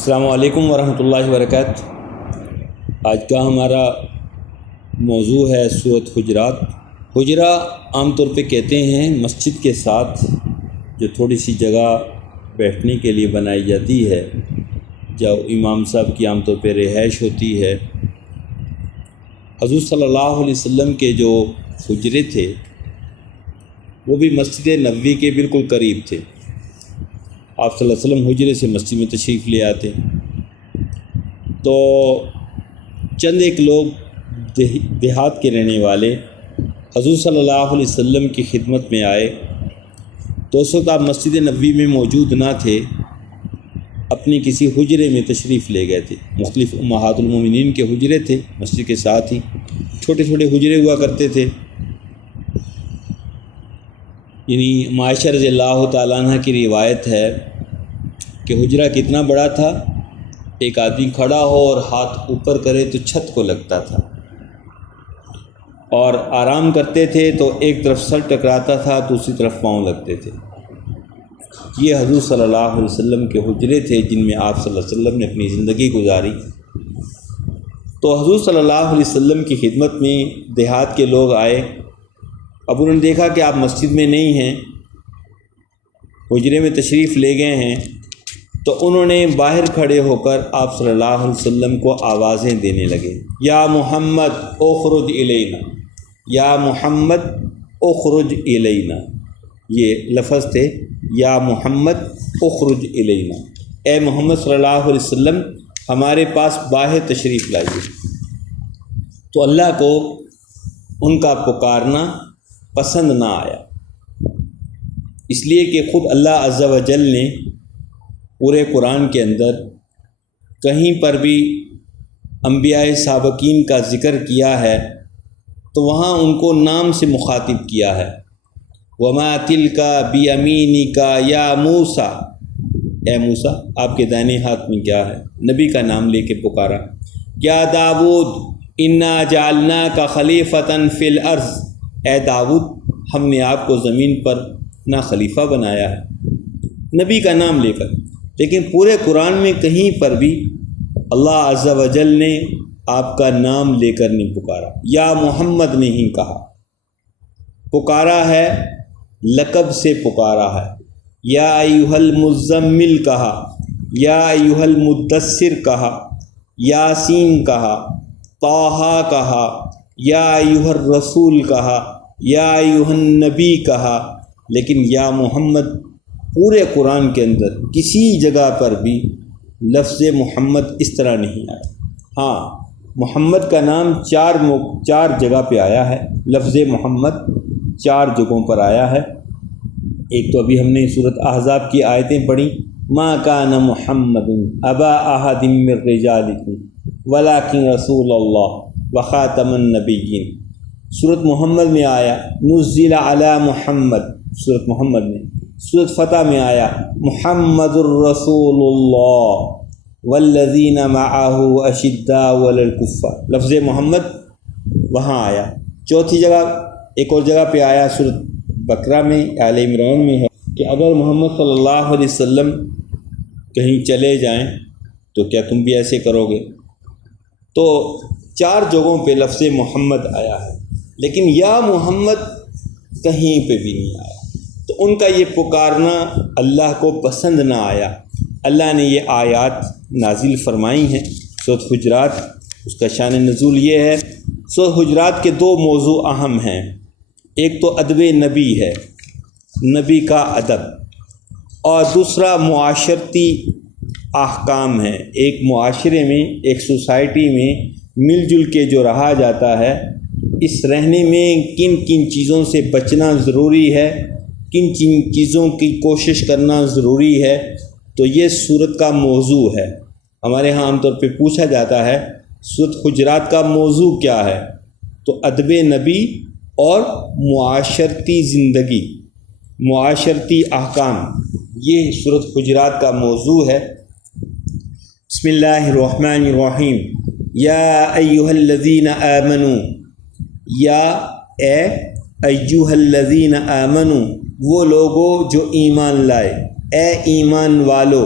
السلام علیکم ورحمۃ اللہ وبرکاتہ۔ آج کا ہمارا موضوع ہے سورۃ حجرات۔ حجرہ عام طور پہ کہتے ہیں مسجد کے ساتھ جو تھوڑی سی جگہ بیٹھنے کے لیے بنائی جاتی ہے، جو امام صاحب کی عام طور پہ رہائش ہوتی ہے۔ حضور صلی اللہ علیہ وسلم کے جو حجرے تھے وہ بھی مسجد نبوی کے بالکل قریب تھے۔ آپ صلی اللہ علیہ وسلم حجرے سے مسجد میں تشریف لے آتے، تو چند ایک لوگ دیہات کے رہنے والے حضور صلی اللہ علیہ وسلم کی خدمت میں آئے تو اس وقت آپ مسجد نبوی میں موجود نہ تھے، اپنی کسی حجرے میں تشریف لے گئے تھے۔ مختلف امہات المومنین کے حجرے تھے، مسجد کے ساتھ ہی چھوٹے چھوٹے حجرے ہوا کرتے تھے۔ یعنی عائشہ رضی اللہ تعالیٰ عنہ کی روایت ہے کہ حجرہ کتنا بڑا تھا، ایک آدمی کھڑا ہو اور ہاتھ اوپر کرے تو چھت کو لگتا تھا، اور آرام کرتے تھے تو ایک طرف سر ٹکراتا تھا، دوسری طرف پاؤں لگتے تھے۔ یہ حضور صلی اللہ علیہ وسلم کے حجرے تھے جن میں آپ صلی اللہ علیہ وسلم نے اپنی زندگی گزاری۔ تو حضور صلی اللہ علیہ وسلم کی خدمت میں دیہات کے لوگ آئے۔ اب انہوں نے دیکھا کہ آپ مسجد میں نہیں ہیں، حجرے میں تشریف لے گئے ہیں، تو انہوں نے باہر کھڑے ہو کر آپ صلی اللہ علیہ وسلم کو آوازیں دینے لگے، یا محمد اخرج الینا، یا محمد اخرج الینا۔ یہ لفظ تھے، یا محمد اخرج الینا، اے محمد صلی اللہ علیہ وسلم ہمارے پاس باہر تشریف لائیے۔ تو اللہ کو ان کا پکارنا پسند نہ آیا، اس لیے کہ خود اللہ عز و جل نے پورے قرآن کے اندر کہیں پر بھی انبیاء سابقین کا ذکر کیا ہے تو وہاں ان کو نام سے مخاطب کیا ہے۔ وما تلک بیمینک یا موسیٰ، اے موسیٰ آپ کے دائنے ہاتھ میں کیا ہے؟ نبی کا نام لے کے پکارا۔ یا داؤد انا جعلناک خلیفۃ فی الارض، اے داؤد ہم نے آپ کو زمین پر اپنا خلیفہ بنایا ہے، نبی کا نام لے کر۔ لیکن پورے قرآن میں کہیں پر بھی اللہ عز و جل نے آپ کا نام لے کر نہیں پکارا، یا محمد نہیں کہا، پکارا ہے لقب سے پکارا ہے۔ یا ایھا المزمل کہا، یا ایھا المدثر کہا، یاسین کہا، طٰہٰ کہا، یا ایھا الرسول کہا، یا ایھا النبی کہا، لیکن یا محمد پورے قرآن کے اندر کسی جگہ پر بھی لفظ محمد اس طرح نہیں آیا۔ ہاں، محمد کا نام چار جگہ پہ آیا ہے، لفظ محمد 4 جگہوں پر آیا ہے۔ ایک تو ابھی ہم نے سورۃ احزاب کی آیتیں پڑھی، ما کان محمد ابا احد من رجالکم ولکن رسول اللہ وخاتم النبیین۔ سورۃ محمد میں آیا نزل علی محمد، سورۃ محمد میں۔ سورۃ فتح میں آیا محمد الرسول اللہ والذین معہ اشداء علی الکفار، لفظ محمد وہاں آیا۔ چوتھی جگہ ایک اور جگہ پہ آیا سورۃ بقرہ میں، آل عمران میں ہے کہ اگر محمد صلی اللہ علیہ وسلم کہیں چلے جائیں تو کیا تم بھی ایسے کرو گے؟ تو 4 جگہوں پہ لفظ محمد آیا ہے، لیکن یا محمد کہیں پہ بھی نہیں آیا۔ تو ان کا یہ پکارنا اللہ کو پسند نہ آیا۔ اللہ نے یہ آیات نازل فرمائی ہیں سورۃ حجرات، اس کا شان نزول یہ ہے۔ سورۃ حجرات کے 2 موضوع اہم ہیں، ایک تو ادب نبی ہے، نبی کا ادب، اور دوسرا معاشرتی احکام ہے۔ ایک معاشرے میں، ایک سوسائٹی میں مل جل کے جو رہا جاتا ہے، اس رہنے میں کن کن چیزوں سے بچنا ضروری ہے، کن کن چیزوں کی کوشش کرنا ضروری ہے، تو یہ سورت کا موضوع ہے۔ ہمارے ہاں عام طور پہ پوچھا جاتا ہے سورت حجرات کا موضوع کیا ہے، تو ادب نبی اور معاشرتی زندگی، معاشرتی احکام، یہ سورت حجرات کا موضوع ہے۔ بسم اللہ الرحمن الرحیم۔ یا ایھا الذین آمنوا، یا اے ایھا الذین آمنوا، وہ لوگوں جو ایمان لائے، اے ایمان والو،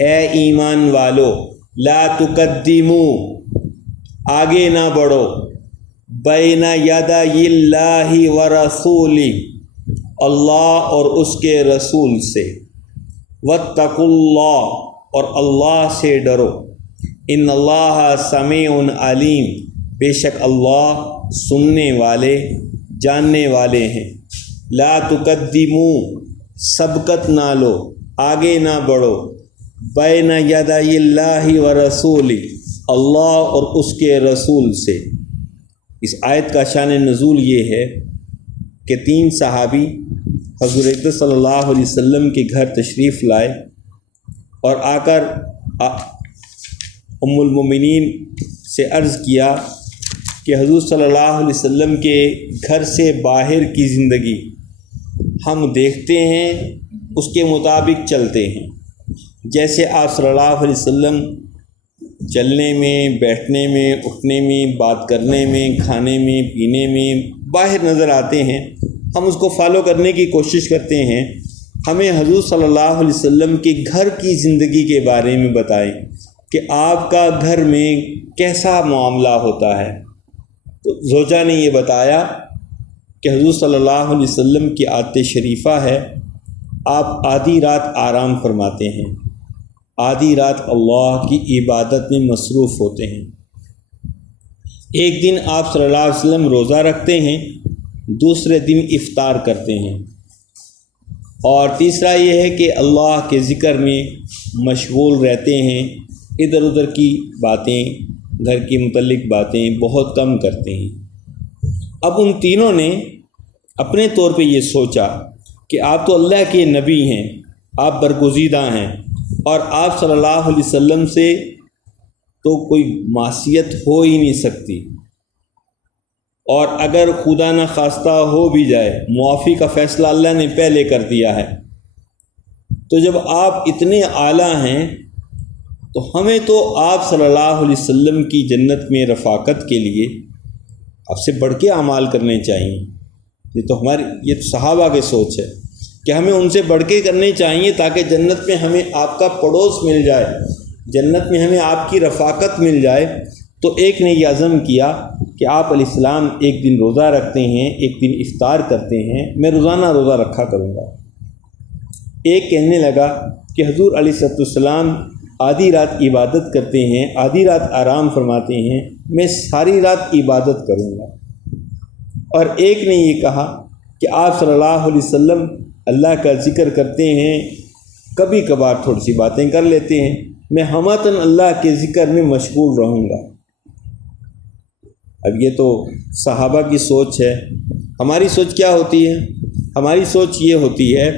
اے ایمان والو، لا تقدمو، آگے نہ بڑھو، بین یدی اللہ و رسولی، اللہ اور اس کے رسول سے، واتقوا اللہ، اور اللہ سے ڈرو، ان اللہ سمیع علیم، بے شک اللہ سننے والے جاننے والے ہیں۔ لا تقدمو، سبقت نہ لو، آگے نہ بڑھو، بین یدی اللہ و رسولی، اللہ اور اس کے رسول سے۔ اس آیت کا شان نزول یہ ہے کہ 3 صحابی حضرت صلی اللہ علیہ وسلم کے گھر تشریف لائے اور آ کر ام المومنین سے عرض کیا کہ حضور صلی اللہ علیہ وسلم کے گھر سے باہر کی زندگی ہم دیکھتے ہیں، اس کے مطابق چلتے ہیں، جیسے آپ صلی اللہ علیہ وسلم چلنے میں، بیٹھنے میں، اٹھنے میں، بات کرنے میں، کھانے میں، پینے میں باہر نظر آتے ہیں، ہم اس کو فالو کرنے کی کوشش کرتے ہیں۔ ہمیں حضور صلی اللہ علیہ وسلم کے گھر کی زندگی کے بارے میں بتائیں کہ آپ کا گھر میں کیسا معاملہ ہوتا ہے۔ تو زوجہ نے یہ بتایا کہ حضور صلی اللہ علیہ وسلم کی عادت شریفہ ہے، آپ آدھی رات آرام فرماتے ہیں، آدھی رات اللہ کی عبادت میں مصروف ہوتے ہیں۔ ایک دن آپ صلی اللہ علیہ وسلم روزہ رکھتے ہیں، دوسرے دن افطار کرتے ہیں، اور تیسرا یہ ہے کہ اللہ کے ذکر میں مشغول رہتے ہیں، ادھر ادھر کی باتیں، گھر کے متعلق باتیں بہت کم کرتے ہیں۔ اب ان تینوں نے اپنے طور پہ یہ سوچا کہ آپ تو اللہ کے نبی ہیں، آپ برگزیدہ ہیں، اور آپ صلی اللہ علیہ وسلم سے تو کوئی معصیت ہو ہی نہیں سکتی، اور اگر خدا نہ خواستہ ہو بھی جائے، معافی کا فیصلہ اللہ نے پہلے کر دیا ہے۔ تو جب آپ اتنے اعلیٰ ہیں تو ہمیں تو آپ صلی اللہ علیہ وسلم کی جنت میں رفاقت کے لیے آپ سے بڑھ کے اعمال کرنے چاہیے۔ یہ تو صحابہ کی سوچ ہے کہ ہمیں ان سے بڑھ کے کرنے چاہیے تاکہ جنت میں ہمیں آپ کا پڑوس مل جائے، جنت میں ہمیں آپ کی رفاقت مل جائے۔ تو ایک نے یہ عزم کیا کہ آپ علیہ السلام ایک دن روزہ رکھتے ہیں، ایک دن افطار کرتے ہیں، میں روزانہ روزہ رکھا کروں گا۔ ایک کہنے لگا کہ حضور علیہ السلام آدھی رات عبادت کرتے ہیں، آدھی رات آرام فرماتے ہیں، میں ساری رات عبادت کروں گا۔ اور ایک نے یہ کہا کہ آپ صلی اللہ علیہ وسلم اللہ کا ذکر کرتے ہیں، کبھی کبھار تھوڑی سی باتیں کر لیتے ہیں، میں ہمتاً اللہ کے ذکر میں مشغول رہوں گا۔ اب یہ تو صحابہ کی سوچ ہے، ہماری سوچ کیا ہوتی ہے؟ ہماری سوچ یہ ہوتی ہے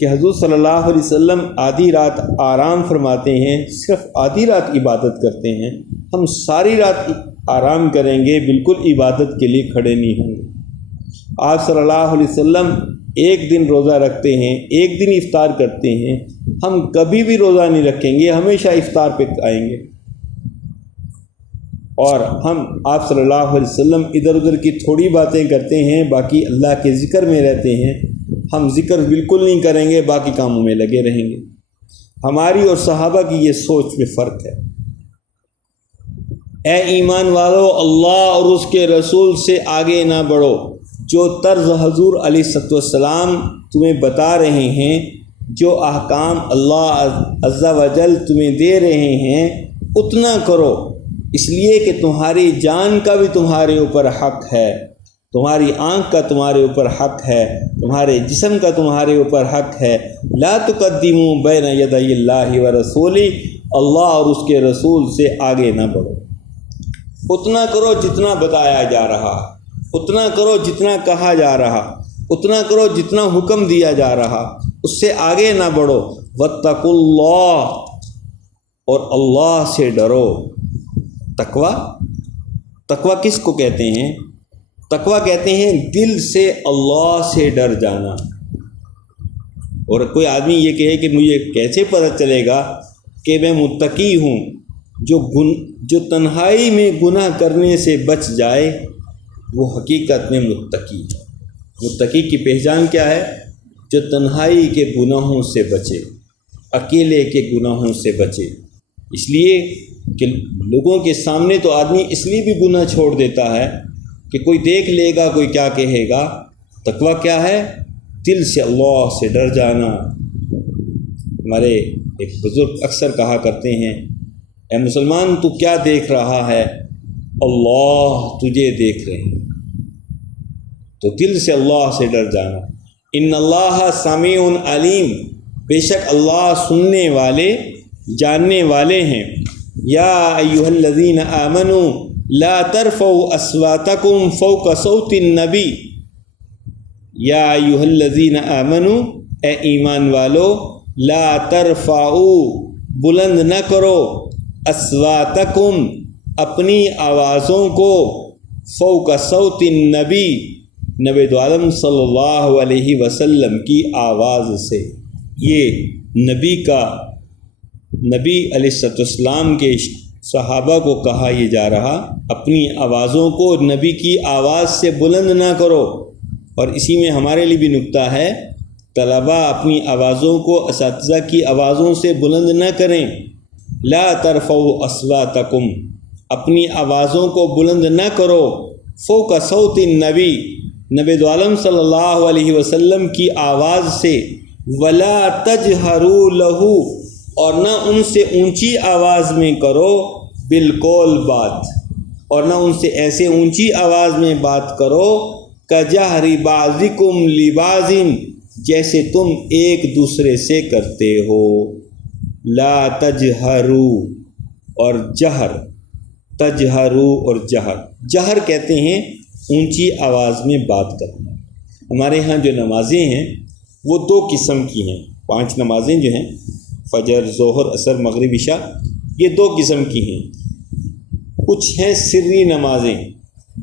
کہ حضور صلی اللہ علیہ وسلم آدھی رات آرام فرماتے ہیں، صرف آدھی رات عبادت کرتے ہیں، ہم ساری رات آرام کریں گے، بالکل عبادت کے لیے کھڑے نہیں ہوں گے۔ آپ صلی اللہ علیہ وسلم ایک دن روزہ رکھتے ہیں، ایک دن افطار کرتے ہیں، ہم کبھی بھی روزہ نہیں رکھیں گے، ہمیشہ افطار پہ آئیں گے، اور ہم آپ صلی اللہ علیہ وسلم ادھر ادھر کی تھوڑی باتیں کرتے ہیں، باقی اللہ کے ذکر میں رہتے ہیں، ہم ذکر بالکل نہیں کریں گے، باقی کاموں میں لگے رہیں گے۔ ہماری اور صحابہ کی یہ سوچ میں فرق ہے۔ اے ایمان والو، اللہ اور اس کے رسول سے آگے نہ بڑھو، جو طرز حضور علیہ السلام تمہیں بتا رہے ہیں، جو احکام اللہ عز و جل تمہیں دے رہے ہیں، اتنا کرو، اس لیے کہ تمہاری جان کا بھی تمہارے اوپر حق ہے، تمہاری آنکھ کا تمہارے اوپر حق ہے، تمہارے جسم کا تمہارے اوپر حق ہے۔ لا تقدموا بین یدی اللہ و رسولی، اللہ اور اس کے رسول سے آگے نہ بڑھو، اتنا کرو جتنا بتایا جا رہا، اتنا کرو جتنا کہا جا رہا، اتنا کرو جتنا حکم دیا جا رہا، اس سے آگے نہ بڑھو۔ واتقوا اللہ، اور اللہ سے ڈرو۔ تقویٰ کس کو کہتے ہیں؟ تقویٰ کہتے ہیں دل سے اللہ سے ڈر جانا۔ اور کوئی آدمی یہ کہے کہ مجھے کیسے پتہ چلے گا کہ میں متقی ہوں؟ جو تنہائی میں گناہ کرنے سے بچ جائے وہ حقیقت میں متقی ہے۔ متقی کی پہچان کیا ہے؟ جو تنہائی کے گناہوں سے بچے۔ اکیلے کے گناہوں سے بچے۔ اس لیے کہ لوگوں کے سامنے تو آدمی اس لیے بھی گناہ چھوڑ دیتا ہے کہ کوئی دیکھ لے گا، کوئی کیا کہے گا۔ تقویٰ کیا ہے؟ دل سے اللہ سے ڈر جانا۔ ہمارے ایک بزرگ اکثر کہا کرتے ہیں، اے مسلمان تو کیا دیکھ رہا ہے؟ اللہ تجھے دیکھ رہے ہیں۔ تو دل سے اللہ سے ڈر جانا۔ ان اللہ سمیع علیم، بے شک اللہ سننے والے جاننے والے ہیں۔ یا ایھا الذین آمنوا لا ترفعوا اصواتکم فوق صوت النبی، یا ایھا الذین آمنوا، اے ایمان والو، لا ترفعوا بلند نہ کرو، اصواتکم اپنی آوازوں کو، فوق صوت النبی نبی دو عالم صلی اللہ علیہ وسلم کی آواز سے۔ یہ نبی علیہ السلام کے صحابہ کو کہا یہ جا رہا، اپنی آوازوں کو نبی کی آواز سے بلند نہ کرو۔ اور اسی میں ہمارے لیے بھی نکتہ ہے، طلباء اپنی آوازوں کو اساتذہ کی آوازوں سے بلند نہ کریں۔ لا ترفعوا اصواتکم، اپنی آوازوں کو بلند نہ کرو، فوق صوت النبی نبی دو عالم صلی اللہ علیہ وسلم کی آواز سے، ولا تجہروا لہ، اور نہ ان سے اونچی آواز میں کرو، بالقول بات، اور نہ ان سے ایسے اونچی آواز میں بات کرو، کجہر بعضکم لبعض، جیسے تم ایک دوسرے سے کرتے ہو۔ لا تجہروا اور جہر، تجہروا اور جہر، جہر کہتے ہیں اونچی آواز میں بات کرنا۔ ہمارے ہاں جو نمازیں ہیں وہ دو قسم کی ہیں، 5 نمازیں جو ہیں، فجر، ظہر، عصر، مغرب، عشاء، یہ 2 قسم کی ہیں۔ کچھ ہیں سری نمازیں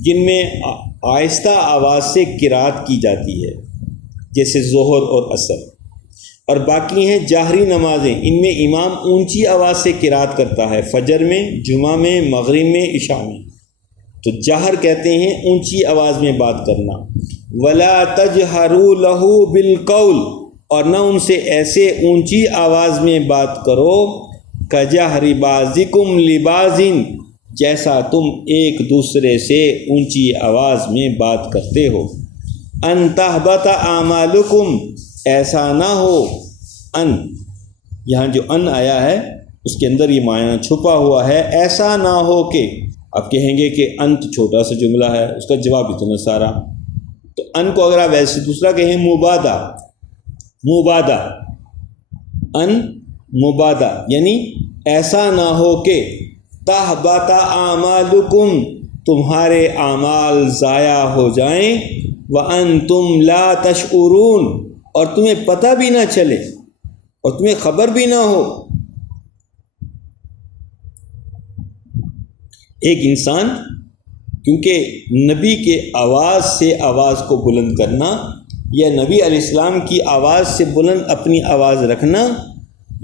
جن میں آہستہ آواز سے قرات کی جاتی ہے، جیسے ظہر اور عصر، اور باقی ہیں جاہری نمازیں، ان میں امام اونچی آواز سے قرات کرتا ہے، فجر میں، جمعہ میں، مغرب میں، عشاء میں۔ تو جہر کہتے ہیں اونچی آواز میں بات کرنا۔ ولا تجہروا لہ بالقول، اور نہ ان سے ایسے اونچی آواز میں بات کرو، کجہر بعضکم لبعض، جیسا تم ایک دوسرے سے اونچی آواز میں بات کرتے ہو۔ ان تحبط اعمالکم، ایسا نہ ہو، ان یہاں جو ان آیا ہے اس کے اندر یہ معنی چھپا ہوا ہے، ایسا نہ ہو کہ، آپ کہیں گے کہ انت چھوٹا سا جملہ ہے، اس کا جواب اتنا سارا، تو ان کو اگر آپ ایسے دوسرا کہیں مبادہ، مبادہ، ان مبادہ، یعنی ایسا نہ ہو کہ تحبط اعمالکم، تمہارے اعمال ضائع ہو جائیں، وانتم لا تشعرون، اور تمہیں پتہ بھی نہ چلے اور تمہیں خبر بھی نہ ہو۔ ایک انسان کیونکہ نبی کے آواز سے آواز کو بلند کرنا، یا نبی علیہ السلام کی آواز سے بلند اپنی آواز رکھنا،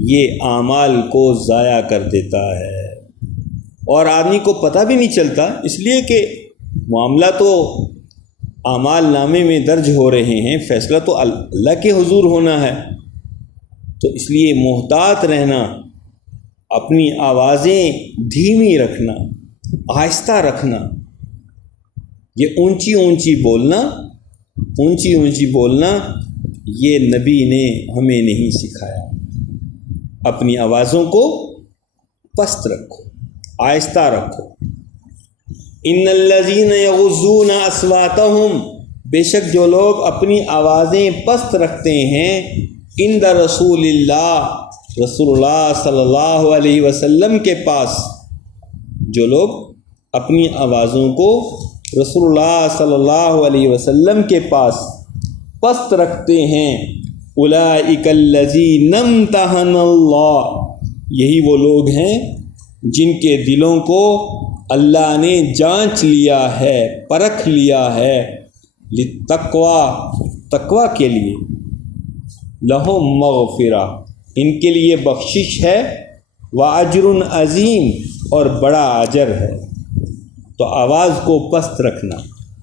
یہ اعمال کو ضائع کر دیتا ہے، اور آدمی کو پتہ بھی نہیں چلتا، اس لیے کہ معاملہ تو اعمال نامے میں درج ہو رہے ہیں، فیصلہ تو اللہ کے حضور ہونا ہے، تو اس لیے محتاط رہنا، اپنی آوازیں دھیمی رکھنا، آہستہ رکھنا، یہ اونچی اونچی بولنا یہ نبی نے ہمیں نہیں سکھایا۔ اپنی آوازوں کو پست رکھو، آہستہ رکھو۔ ان الذین یغضون اصواتہم، بے شک جو لوگ اپنی آوازیں پست رکھتے ہیں، عند رسول اللہ، رسول اللہ صلی اللہ علیہ وسلم کے پاس، جو لوگ اپنی آوازوں کو رسول اللہ صلی اللہ علیہ وسلم کے پاس پست رکھتے ہیں، اولئک الذین امتحن اللہ، یہی وہ لوگ ہیں جن کے دلوں کو اللہ نے جانچ لیا ہے، پرکھ لیا ہے، للتقوی، تقوی کے لیے، لہم مغفرہ، ان کے لیے بخشش ہے، واجر عظیم، اور بڑا اجر ہے۔ تو آواز کو پست رکھنا،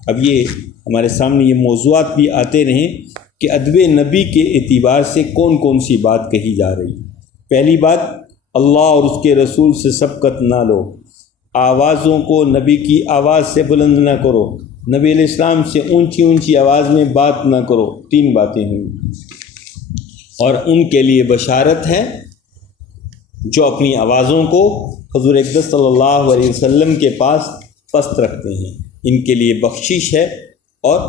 اب یہ ہمارے سامنے یہ موضوعات بھی آتے رہیں کہ ادب نبی کے اعتبار سے کون کون سی بات کہی جا رہی۔ پہلی بات، اللہ اور اس کے رسول سے سبقت نہ لو، آوازوں کو نبی کی آواز سے بلند نہ کرو، نبی علیہ السلام سے اونچی اونچی آواز میں بات نہ کرو۔ 3 باتیں ہوئیں، اور ان کے لیے بشارت ہے جو اپنی آوازوں کو حضور اقدس صلی اللہ علیہ وسلم کے پاس پست رکھتے ہیں، ان کے لیے بخشش ہے اور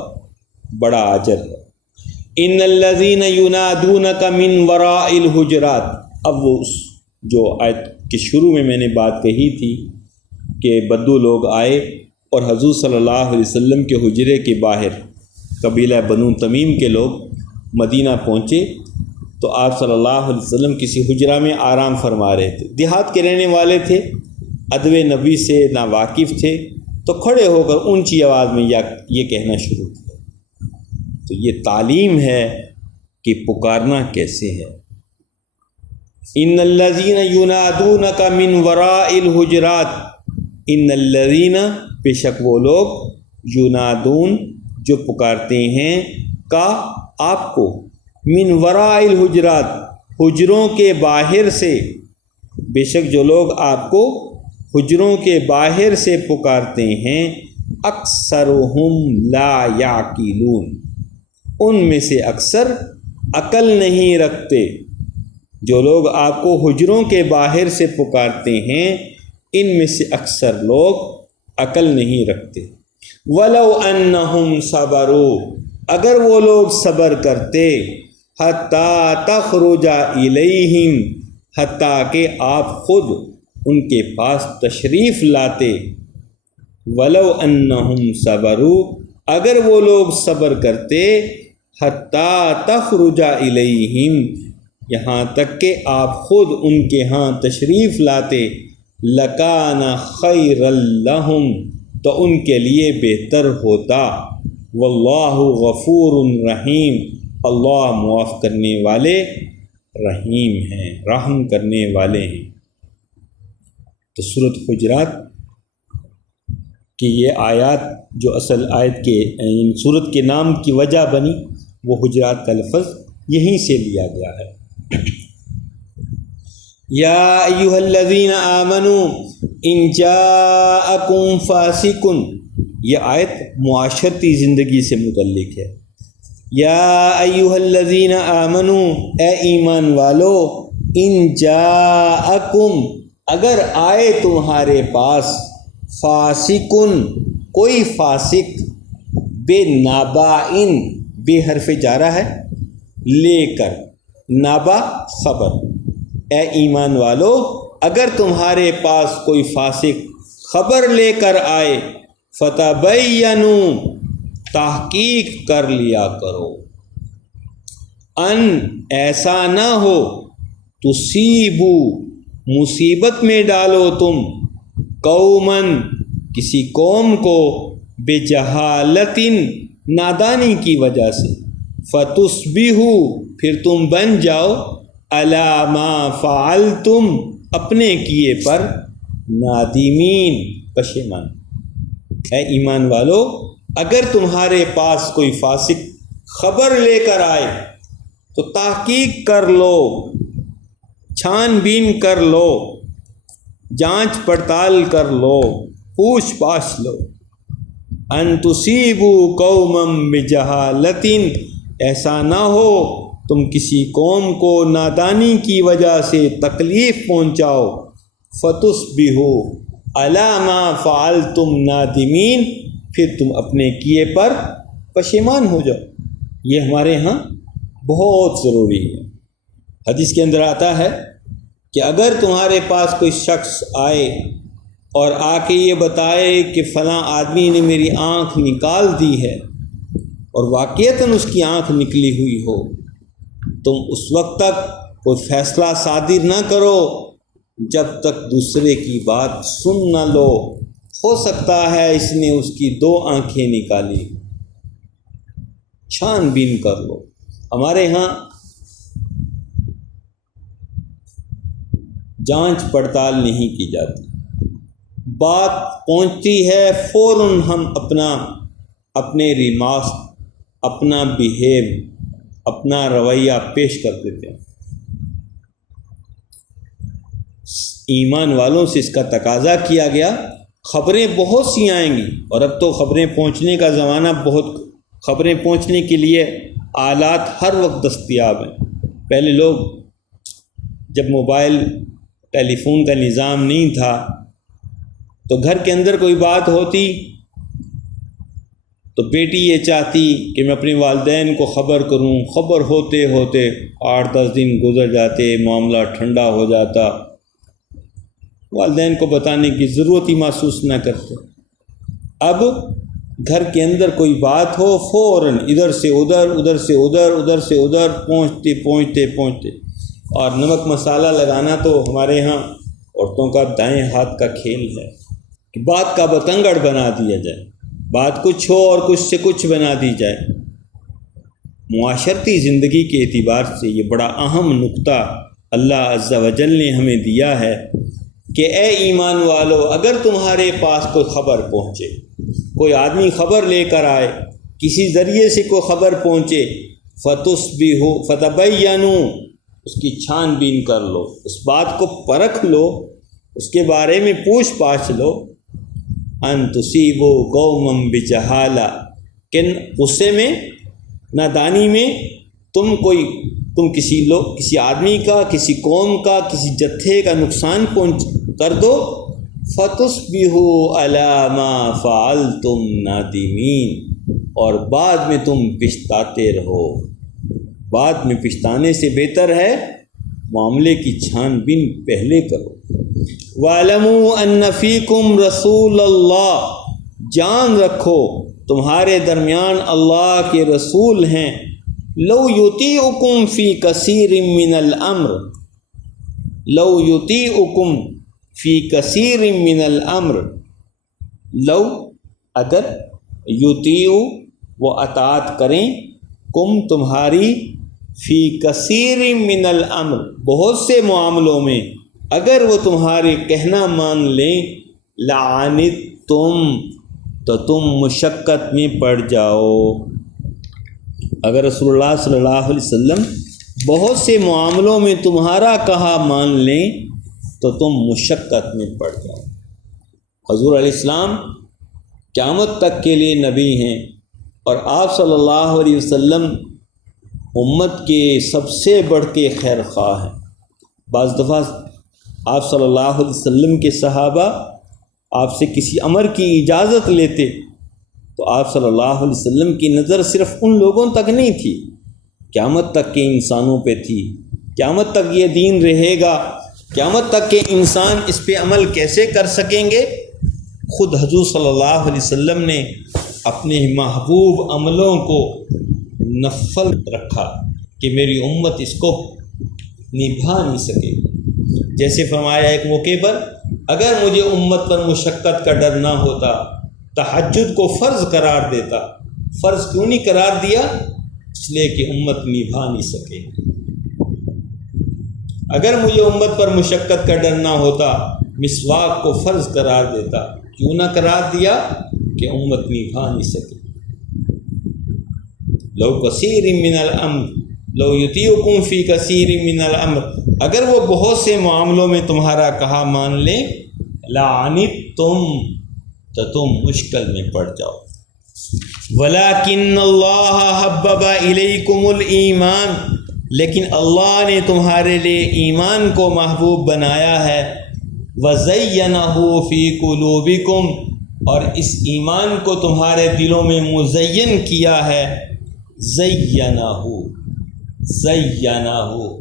بڑا اجر ہے۔ ان الذین ینادونک من وراء الحجرات، اب وہ جو آیت کے شروع میں نے بات کہی تھی کہ بدو لوگ آئے اور حضور صلی اللہ علیہ وسلم کے حجرے کے باہر، قبیلہ بنو تمیم کے لوگ مدینہ پہنچے تو آپ صلی اللہ علیہ وسلم کسی حجرہ میں آرام فرما رہے تھے۔ دیہات کے رہنے والے تھے، ادب نبی سے ناواقف تھے، تو کھڑے ہو کر اونچی آواز میں یہ کہنا شروع کیا۔ تو یہ تعلیم ہے کہ پکارنا کیسے ہے۔ ان الذین ینادونک من وراء الحجرات، ان الذین، بے شک وہ لوگ، ینادون جو پکارتے ہیں، کا آپ کو، من وراء الحجرات حجروں کے باہر سے، بے شک جو لوگ آپ کو حجروں کے باہر سے پکارتے ہیں، اکثرہم لا یعقلون، ان میں سے اکثر عقل نہیں رکھتے۔ جو لوگ آپ کو حجروں کے باہر سے پکارتے ہیں، ان میں سے اکثر لوگ عقل نہیں رکھتے۔ وَلَوْ أَنَّهُمْ صَبَرُوا، اگر وہ لوگ صبر کرتے، حَتَّى تَخْرُجَ إِلَيْهِمْ، حتیٰ کہ آپ خود ان کے پاس تشریف لاتے۔ وَلَوْ أَنَّهُمْ صَبَرُوا، اگر وہ لوگ صبر کرتے، حَتَّى تَخْرُجَ إِلَيْهِمْ، یہاں تک کہ آپ خود ان کے ہاں تشریف لاتے، لَكَانَ خَيْرًا لَهُمْ، تو ان کے لیے بہتر ہوتا۔ وَاللَّهُ غَفُورٌ رَحِيمٌ، اللہ معاف کرنے والے رحیم ہیں، رحم کرنے والے ہیں۔ تو سورۃ حجرات کی یہ آیات جو اصل آیت کے سورت کے نام کی وجہ بنی، وہ حجرات کا لفظ یہیں سے لیا گیا ہے۔ یا ایھا الذین آمنوا ان جاءکم فاسق، یہ آیت معاشرتی زندگی سے متعلق ہے۔ یا ایھا الذین آمنوا، اے ایمان والو، ان جاءکم، اگر آئے تمہارے پاس، فاسق، کوئی فاسق، بے نابائن، بے حرف جارہ ہے، لے کر، نابا خبر، اے ایمان والو اگر تمہارے پاس کوئی فاسق خبر لے کر آئے، فتبینوا، تحقیق کر لیا کرو، ان، ایسا نہ ہو، تصیبو، مصیبت میں ڈالو تم، قومن، کسی قوم کو، بجہالت، نادانی کی وجہ سے، فتصبحوا، پھر تم بن جاؤ، علی ما فعلتم، اپنے کیے پر، نادمین، پشیمان۔ اے ایمان والو اگر تمہارے پاس کوئی فاسق خبر لے کر آئے تو تحقیق کر لو، چھان بین کر لو، جانچ پڑتال کر لو، پوچھ پاچھ لو۔ ان تصیبوا قوما بجہالت، ایسا نہ ہو تم کسی قوم کو نادانی کی وجہ سے تکلیف پہنچاؤ، فتصبحوا علی ما فعلتم نادمین، پھر تم اپنے کیے پر پشیمان ہو جاؤ۔ یہ ہمارے ہاں بہت ضروری ہے۔ حدیث کے اندر آتا ہے کہ اگر تمہارے پاس کوئی شخص آئے اور آ کے یہ بتائے کہ فلاں آدمی نے میری آنکھ نکال دی ہے، اور واقعتاً اس کی آنکھ نکلی ہوئی ہو، تم اس وقت تک کوئی فیصلہ صادر نہ کرو جب تک دوسرے کی بات سن نہ لو، ہو سکتا ہے اس نے اس کی 2 آنکھیں نکالی، چھان بین کر لو۔ ہمارے ہاں جانچ پڑتال نہیں کی جاتی، بات پہنچتی ہے فوراً ہم اپنے ریمارکس، اپنا بیہیو، اپنا رویہ پیش کر دیتے ہیں۔ ایمان والوں سے اس کا تقاضا کیا گیا۔ خبریں بہت سی آئیں گی، اور اب تو خبریں پہنچنے کا زمانہ، بہت خبریں پہنچنے کے لیے آلات ہر وقت دستیاب ہیں۔ پہلے لوگ جب موبائل ٹیلی فون کا نظام نہیں تھا تو گھر کے اندر کوئی بات ہوتی تو بیٹی یہ چاہتی کہ میں اپنے والدین کو خبر کروں، خبر ہوتے ہوتے 8-10 دن گزر جاتے، معاملہ ٹھنڈا ہو جاتا، والدین کو بتانے کی ضرورت ہی محسوس نہ کرتے۔ اب گھر کے اندر کوئی بات ہو، فوراً ادھر سے ادھر، ادھر سے ادھر، ادھر سے ادھر پہنچتے اور نمک مسالہ لگانا تو ہمارے ہاں عورتوں کا دائیں ہاتھ کا کھیل ہے کہ بات کا بتنگڑ بنا دیا جائے، بات کچھ ہو اور کچھ سے کچھ بنا دی جائے۔ معاشرتی زندگی کے اعتبار سے یہ بڑا اہم نقطہ اللہ عز و جل نے ہمیں دیا ہے کہ اے ایمان والو، اگر تمہارے پاس کوئی خبر پہنچے، کوئی آدمی خبر لے کر آئے، کسی ذریعے سے کوئی خبر پہنچے، فتبینوا، اس کی چھان بین کر لو، اس بات کو پرکھ لو، اس کے بارے میں پوچھ پاچھ لو، ان تصیبوا قوما بجہالہ، کہ غصے میں، نادانی میں تم کسی آدمی کا، کسی قوم کا، کسی جتھے کا نقصان کر دو، فتصبحوا علی ما فعلتم نادمین، اور بعد میں تم پچھتاتے رہو۔ بعد میں پچھتانے سے بہتر ہے معاملے کی چھان بین پہلے کرو۔ وَاعْلَمُوا أَنَّ فِيكُمْ رَسُولَ اللَّهِ، جان رکھو تمہارے درمیان اللہ کے رسول ہیں۔ لَوْ يُطِيعُكُمْ فِي كَثِيرٍ مِّنَ الْأَمْرِ، لَوْ يُطِيعُكُمْ فِي كَثِيرٍ مِّنَ الْأَمْرِ، لو اگر، یطیعو وہ اطاعت کریں، کم تمہاری، فی کثیر من الامر بہت سے معاملوں میں، اگر وہ تمہارے کہنا مان لیں، لعنتم تو تم مشقت میں پڑ جاؤ۔ اگر رسول اللہ صلی اللہ علیہ وسلم بہت سے معاملوں میں تمہارا کہا مان لیں تو تم مشقت میں پڑ جاؤ۔ حضور علیہ السلام قیامت تک کے لیے نبی ہیں، اور آپ صلی اللہ علیہ وسلم امت کے سب سے بڑھ کے خیر خواہ ہیں۔ بعض دفعہ آپ صلی اللہ علیہ وسلم کے صحابہ آپ سے کسی امر کی اجازت لیتے تو آپ صلی اللہ علیہ وسلم کی نظر صرف ان لوگوں تک نہیں تھی، قیامت تک کے انسانوں پہ تھی۔ قیامت تک یہ دین رہے گا، قیامت تک کے انسان اس پہ عمل کیسے کر سکیں گے؟ خود حضور صلی اللہ علیہ وسلم نے اپنے محبوب عملوں کو نفل رکھا کہ میری امت اس کو نبھا نہیں سکے۔ جیسے فرمایا ایک موقع پر، اگر مجھے امت پر مشقت کا ڈر نہ ہوتا، تہجد کو فرض قرار دیتا۔ فرض کیوں نہیں قرار دیا؟ اس لیے کہ امت نبھا نہیں سکے۔ اگر مجھے امت پر مشقت کا ڈر نہ ہوتا، مسواک کو فرض قرار دیتا۔ کیوں نہ قرار دیا؟ کہ امت نبھا نہیں سکے۔ لو کثیر من الامر، لو یطیعکم فی کثیر من الامر، اگر وہ بہت سے معاملوں میں تمہارا کہا مان لیں، لعنتم تو تم مشکل میں پڑ جاؤ۔ ولکن اللہ حبب الیکم الایمان، لیکن اللہ نے تمہارے لیے ایمان کو محبوب بنایا ہے۔ وزینہ فی قلوبکم، اور اس ایمان کو تمہارے دلوں میں مزین کیا ہے۔ زینہ،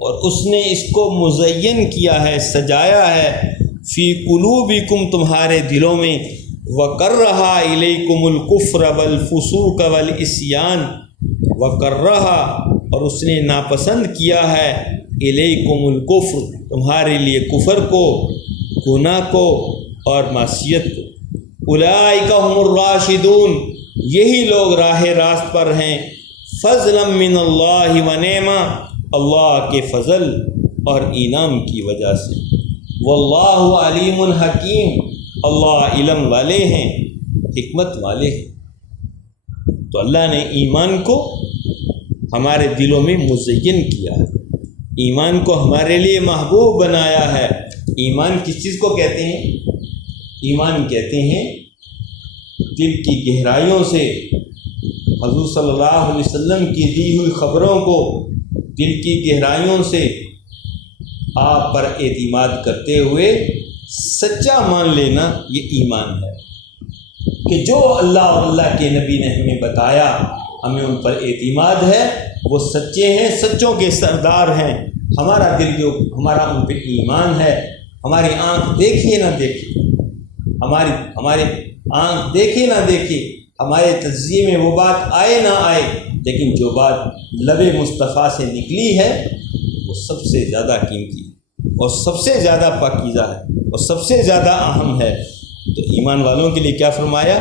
اور اس نے اس کو مزین کیا ہے، سجایا ہے، فی قلوبکم تمہارے دلوں میں۔ وکرہ الیکم الکفر والفسوق والعصیان، وکرہ اور اس نے ناپسند کیا ہے، الیکم الکفر تمہارے لیے کفر کو، گناہ کو اور معصیت کو۔ اولئک هم الراشدون، یہی لوگ راہ راست پر ہیں۔ فضلا من اللہ ونعما، اللہ کے فضل اور انعام کی وجہ سے۔ واللہ علیم حکیم، اللہ علم والے ہیں، حکمت والے ہیں۔ تو اللہ نے ایمان کو ہمارے دلوں میں مزین کیا ہے، ایمان کو ہمارے لیے محبوب بنایا ہے، ایمان کس چیز کو کہتے ہیں؟ ایمان کہتے ہیں دل کی گہرائیوں سے حضور صلی اللہ علیہ وسلم کی دی ہوئی خبروں کو دل کی گہرائیوں سے آپ پر اعتماد کرتے ہوئے سچا مان لینا، یہ ایمان ہے کہ جو اللہ اور اللہ کے نبی نے ہمیں بتایا ہمیں ان پر اعتماد ہے، وہ سچے ہیں، سچوں کے سردار ہیں، ہمارا دل جو ہمارا ان پہ ایمان ہے۔ ہماری آنکھ دیکھے نہ دیکھے، ہمارے آنکھ دیکھے نہ دیکھے، ہمارے تجزیے میں وہ بات آئے نہ آئے، لیکن جو بات لب مصطفیٰ سے نکلی ہے وہ سب سے زیادہ قیمتی اور سب سے زیادہ پاکیزہ ہے اور سب سے زیادہ اہم ہے۔ تو ایمان والوں کے لیے کیا فرمایا؟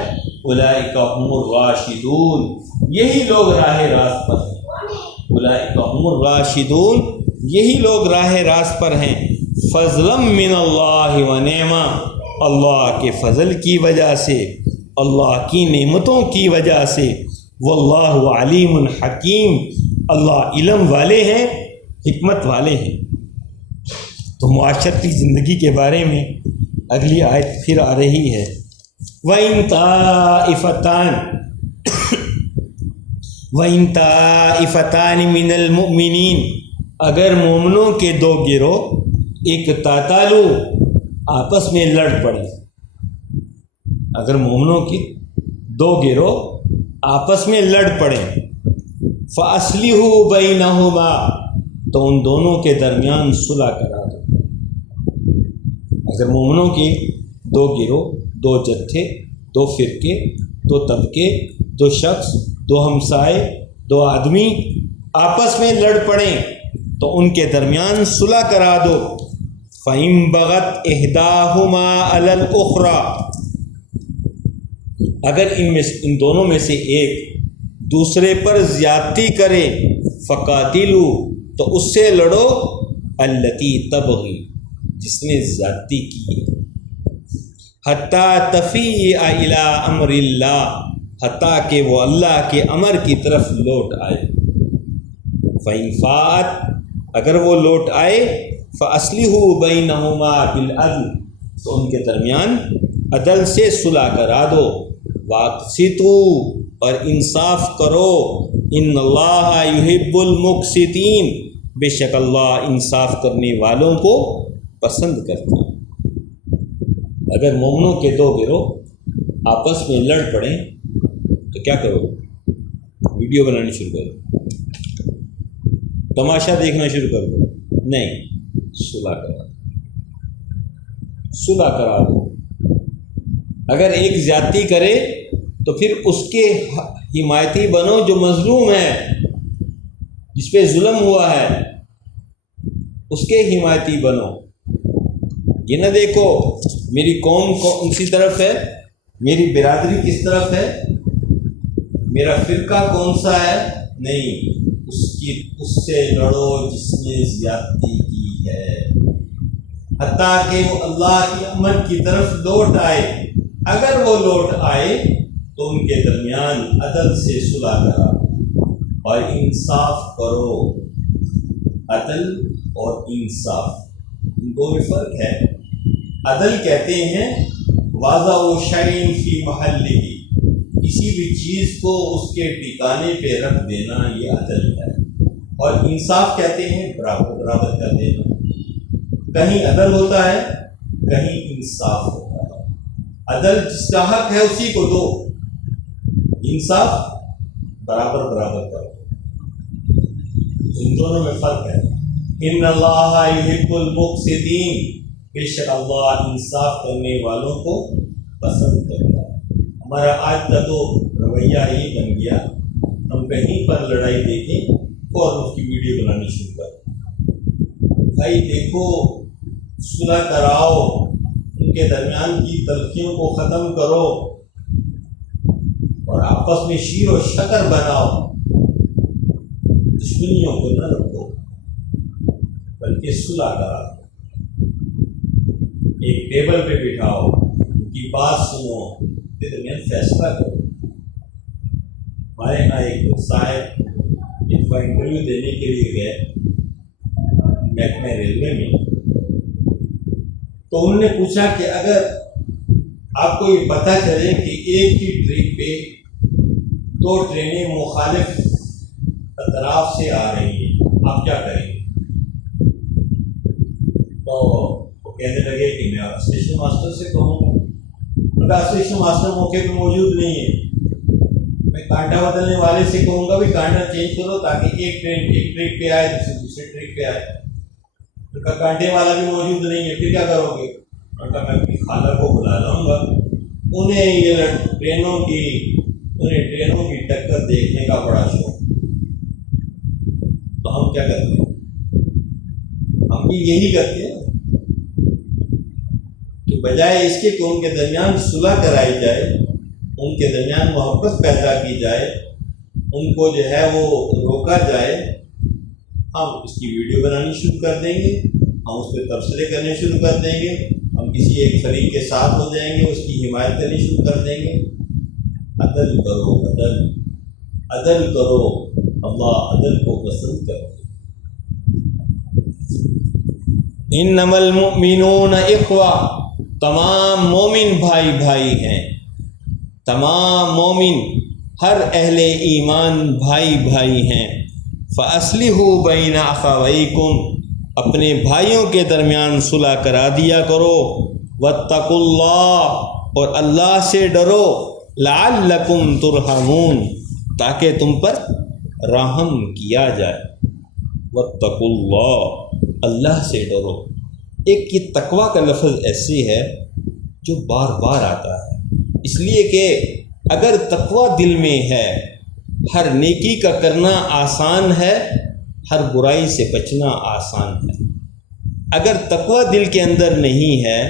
اولئک هم الراشدون، یہی لوگ راہ راست پر ہیں۔ اولئک هم الراشدون، یہی لوگ راہ راست پر ہیں۔ فضلا من اللہ و نعمہ، اللہ کے فضل کی وجہ سے، اللہ کی نعمتوں کی وجہ سے۔ واللہ علیم حکیم، اللہ علم والے ہیں، حکمت والے ہیں۔ تو معاشرتی زندگی کے بارے میں اگلی آیت پھر آ رہی ہے، وَإِن طَائِفَتَانِ مِنَ الْمُؤْمِنِينَ، اگر مومنوں کے دو گروہ اقتتلوا، آپس میں لڑ پڑے، اگر مومنوں کی دو گروہ آپس میں لڑ پڑے، فَأَصْلِحُوا بَيْنَهُمَا، تو ان دونوں کے درمیان صلح کرا دو۔ اگر مومنوں کی دو گروہ، دو جتھے، دو فرقے، دو طبقے، دو شخص، دو ہمسائے، دو آدمی آپس میں لڑ پڑیں تو ان کے درمیان صلح کرا دو۔ فَإِن بَغَتْ إِحْدَاهُمَا عَلَى الْأُخْرَى، اگر ان دونوں میں سے ایک دوسرے پر زیادتی کرے، فَقَاتِلُوا، تو اس سے لڑو، الَّتِي تَبْغِي، جس نے زیادتی کی ہے، حَتَّى تَفِيءَ إِلَىٰ أَمْرِ اللَّهِ، حتیٰ کہ وہ اللہ کے امر کی طرف لوٹ آئے۔ فَإِن فَاءَتْ، اگر وہ لوٹ آئے، فَأَصْلِحُوا بَيْنَهُمَا بِالْعَدْلِ، تو ان کے درمیان عدل سے صلح کرا دو۔ وَاقْسِطُوا، اور انصاف کرو، ان اللہ یحب المقسطین، بے شک اللہ انصاف کرنے والوں کو پسند کرتا ہے۔ اگر مومنوں کے دو گروہ آپس میں لڑ پڑیں تو کیا کرو؟ ویڈیو بنانی شروع کرو، تماشا دیکھنا شروع کر دو؟ نہیں، صلح کرا دو، صلح کرا دو۔ اگر ایک زیادتی کرے تو پھر اس کے حمایتی بنو، جو مظلوم ہے، جس پہ ظلم ہوا ہے، اس کے حمایتی بنو۔ یہ نہ دیکھو میری قوم کون سی طرف ہے، میری برادری کس طرف ہے، میرا فرقہ کون سا ہے، نہیں، اس سے لڑو جس نے زیادتی کی ہے، حتیٰ کہ وہ اللہ کے امر کی طرف لوٹ آئے۔ اگر وہ لوٹ آئے تو ان کے درمیان عدل سے صلح کرا اور انصاف کرو۔ عدل اور انصاف، ان دو میں فرق ہے۔ عدل کہتے ہیں واضع شیء فی محلہ، کسی بھی چیز کو اس کے ٹھکانے پہ رکھ دینا، یہ عدل ہے۔ اور انصاف کہتے ہیں برابر کر دینا، کہیں عدل ہوتا ہے کہیں انصاف ہوتا ہے۔ عدل جس کا حق ہے اسی کو دو، انصاف برابر کرو، ان دونوں میں فرق ہے۔ ان اللہ یحب المقسطین، بے شک اللہ انصاف کرنے والوں کو پسند کرتا ہے۔ ہمارا آج کا تو رویہ ہی بن گیا، ہم کہیں پر لڑائی دیکھیں اور اس کی ویڈیو بنانی شروع کریں۔ بھائی دیکھو، صلح کراؤ، ان کے درمیان کی تلخیوں کو ختم کرو اور آپس میں شیر و شکر بناؤ، دشمنیوں کو نہ رکھو بلکہ صلح کراؤ، ایک ٹیبل پہ بٹھاؤ، ان کی بات سنو، پھر میں فیصلہ کرو۔ ہمارے یہاں ایک صاحب ایک انٹرویو دینے کے لیے گئے محکمہ ریلوے میں، تو انہوں نے پوچھا کہ اگر آپ کو یہ پتہ چلے کہ ایک ہی ٹرپ پہ 2 ٹرینیں مخالف اطراف سے آ رہی ہیں، آپ کیا کریں گے؟ تو وہ کہنے لگے کہ میں اسٹیشن ماسٹر سے کہوں گا، مگر اسٹیشن ماسٹر موقع پہ موجود نہیں ہے، میں کانٹا بدلنے والے سے کہوں گا بھی کانٹا چینج کرو تاکہ ایک ٹرین ایک ٹرپ پہ آئے دوسرے ٹرپ پہ آئے، ان کا کانٹے والا بھی موجود نہیں ہے، پھر کیا کرو گے؟ ان کا میں اپنی خالہ کو بلا لاؤں گا، انہیں ٹرینوں کی ٹکر دیکھنے کا بڑا شوق، تو ہم کیا کرتے ہیں؟ ہم بھی یہی کرتے ہیں کہ بجائے اس کے کہ ان کے درمیان صلح کرائی جائے، ان کے درمیان محبت پیدا کی جائے، ان کو جو ہے وہ روکا جائے، ہم اس کی ویڈیو بنانی شروع کر دیں گے، ہم اس پہ تبصرے کرنے شروع کر دیں گے، ہم کسی ایک فریق کے ساتھ ہو جائیں گے، اس کی حمایت کرنی شروع کر دیں گے۔ عدل کرو، عدل کرو، اللہ عدل کو پسند کرتے۔ انما المؤمنون اخوہ، تمام مومن بھائی بھائی ہیں، تمام مومن ہر اہل ایمان بھائی بھائی ہیں۔ فاصلحوا بین اخویکم، اپنے بھائیوں کے درمیان صلح کرا دیا کرو۔ واتقوا اللہ، اور اللہ سے ڈرو۔ لعلکم ترحمون، تاکہ تم پر رحم کیا جائے۔ واتقوا اللہ، اللہ سے ڈرو۔ ایک یہ تقویٰ کا لفظ ایسی ہے جو بار بار آتا ہے، اس لیے کہ اگر تقویٰ دل میں ہے، ہر نیکی کا کرنا آسان ہے، ہر برائی سے بچنا آسان ہے۔ اگر تقویٰ دل کے اندر نہیں ہے،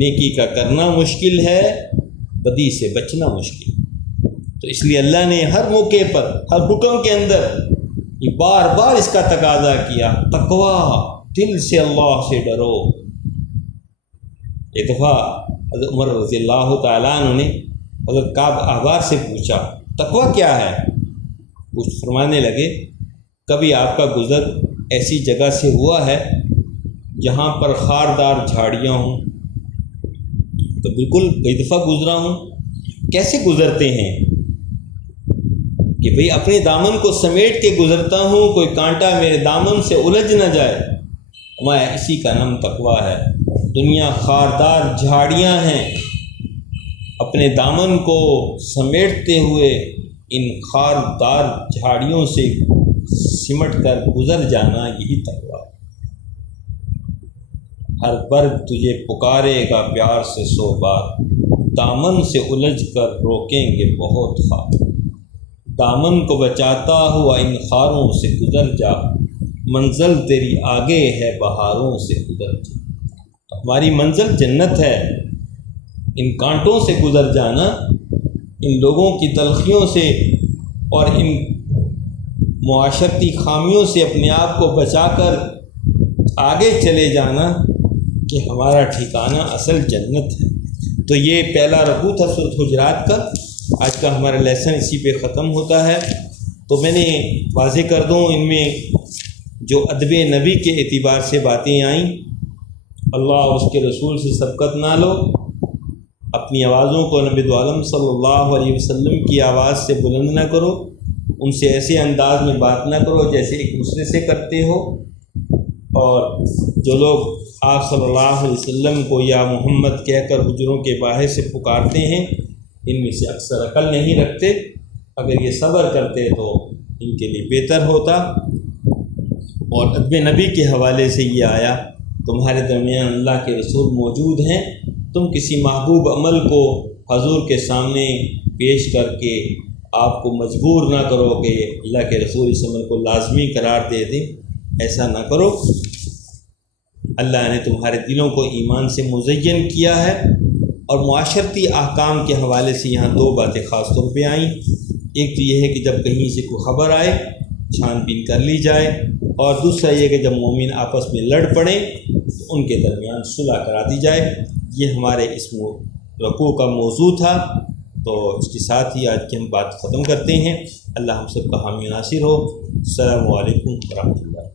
نیکی کا کرنا مشکل ہے، بدی سے بچنا مشکل۔ تو اس لیے اللہ نے ہر موقع پر، ہر حکم کے اندر یہ بار بار اس کا تقاضا کیا، تقویٰ، دل سے اللہ سے ڈرو۔ ایک دفعہ حضرت عمر رضی اللہ تعالیٰ عنہ نے حضرت کعب احبار سے پوچھا تقویٰ کیا ہے؟ کچھ فرمانے لگے، کبھی آپ کا گزر ایسی جگہ سے ہوا ہے جہاں پر خاردار جھاڑیاں ہوں؟ تو بالکل کئی دفعہ گزرا ہوں۔ کیسے گزرتے ہیں؟ کہ بھئی اپنے دامن کو سمیٹ کے گزرتا ہوں، کوئی کانٹا میرے دامن سے الجھ نہ جائے، میں اسی کا نام تقویٰ ہے۔ دنیا خاردار جھاڑیاں ہیں، اپنے دامن کو سمیٹتے ہوئے ان خاردار جھاڑیوں سے سمٹ کر گزر جانا، یہی تقویٰ ہے۔ ہر برگ تجھے پکارے گا پیار سے 100 بار، دامن سے الجھ کر روکیں گے بہت خار۔ دامن کو بچاتا ہوا ان خاروں سے گزر جا، منزل تیری آگے ہے بہاروں سے گزر جا۔ ہماری منزل جنت ہے، ان کانٹوں سے گزر جانا، ان لوگوں کی تلخیوں سے اور ان معاشرتی خامیوں سے اپنے آپ کو بچا کر آگے چلے جانا کہ ہمارا ٹھکانہ اصل جنت ہے۔ تو یہ پہلا رکوع تھا سورۃ حجرات کا۔ آج کا ہمارا لیسن اسی پہ ختم ہوتا ہے۔ تو میں نے واضح کر دوں، ان میں جو ادب نبی کے اعتبار سے باتیں آئیں، اللہ اور اس کے رسول سے سبقت نہ لو، اپنی آوازوں کو نبی عالم صلی اللہ علیہ وسلم کی آواز سے بلند نہ کرو، ان سے ایسے انداز میں بات نہ کرو جیسے ایک دوسرے سے کرتے ہو، اور جو لوگ آپ صلی اللہ علیہ وسلم کو یا محمد کہہ کر حجروں کے باہر سے پکارتے ہیں، ان میں سے اکثر عقل نہیں رکھتے۔ اگر یہ صبر کرتے تو ان کے لیے بہتر ہوتا۔ اور ادب نبی کے حوالے سے یہ آیا، تمہارے درمیان اللہ کے رسول موجود ہیں، تم کسی محبوب عمل کو حضور کے سامنے پیش کر کے آپ کو مجبور نہ کرو کہ اللہ کے رسول اس عمل کو لازمی قرار دے دیں، ایسا نہ کرو۔ اللہ نے تمہارے دلوں کو ایمان سے مزین کیا ہے۔ اور معاشرتی احکام کے حوالے سے یہاں 2 باتیں خاص طور پہ آئیں۔ ایک تو یہ ہے کہ جب کہیں سے کوئی خبر آئے چھان بین کر لی جائے، اور دوسرا یہ کہ جب مومن آپس میں لڑ پڑیں تو ان کے درمیان صلح کرا دی جائے۔ یہ ہمارے اس رکوع کا موضوع تھا۔ تو اس کے ساتھ ہی آج کی ہم بات ختم کرتے ہیں۔ اللہ ہم سب کا حامی ناصر ہو۔ السلام علیکم ورحمۃ اللہ۔